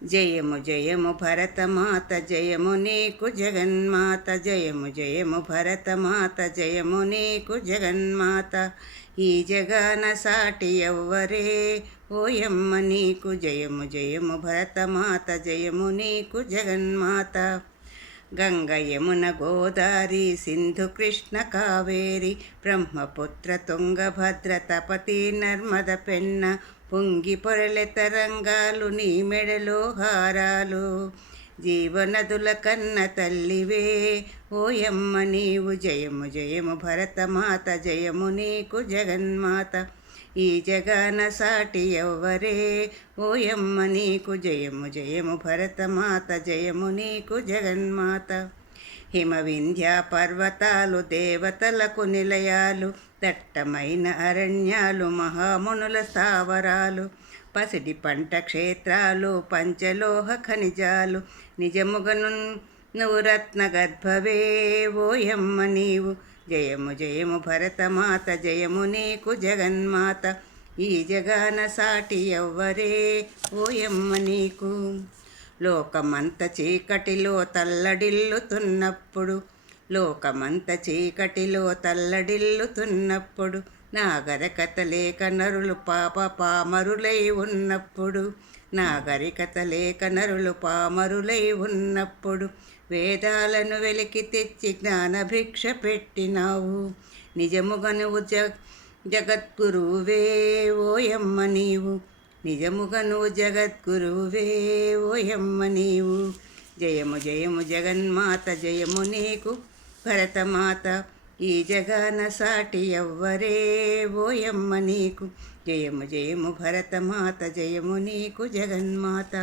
జయము జయము భరతమాత జయము నీకు జగన్మాత జయము జయము భరతమాత జయము నీకు జగన్మాత ఈ జగాన సాటి ఎవ్వరే ఓయమ్మ నీకు జయము జయము భరతమాత జయము నీకు జగన్మాత గంగ యమున గోదారి సింధు కృష్ణ కావేరి బ్రహ్మపుత్ర తుంగభద్ర తపతి నర్మద పెన్న పొంగి పొరలె తరంగాలు నీ మెడలో హారాలు జీవనదుల కన్న తల్లివే ఓయమ్మ నీవు జయము జయము భరతమాత జయము నీకు జగన్మాత ఈ జగాన సాటి ఎవ్వరే ఓయమ్మ నీకు జయము జయము భరతమాత జయము నీకు జగన్మాత హిమ వింధ్య పర్వతాలు దేవతలకు నిలయాలు దట్టమైన అరణ్యాలు మహామునుల స్థావరాలు పసిడి పంట క్షేత్రాలు పంచలోహ ఖనిజాలు నిజముగను నువ్వు రత్న గర్భవే ఓయమ్మ నీవు జయము జయము భరతమాత జయము నీకు జగన్మాత ఈ జగాన సాటి ఎవ్వరే ఓయమ్మ నీకు లోకమంత చీకటిలో తల్లడిల్లుతున్నప్పుడు లోకమంత చీకటిలో తల్లడిల్లుతున్నప్పుడు నాగరికత లేక నరులు పామరులై ఉన్నప్పుడు నాగరికత లేక నరులు పామరులై ఉన్నప్పుడు వేదాలను వెలికి తెచ్చి జ్ఞానభిక్ష పెట్టినావు నిజముగా నువ్వు జగద్గురువే ఓయమ్మ నీవు నిజముగా నువ్వు జగద్గురువే ఓయమ్మ నీవు జయము జయము జగన్మాత జయము నీకు భరతమాత ఈ జగాన సాటి ఎవ్వరే ఓయమ్మ నీకు జయము జయము భరతమాత జయము నీకు జగన్మాత.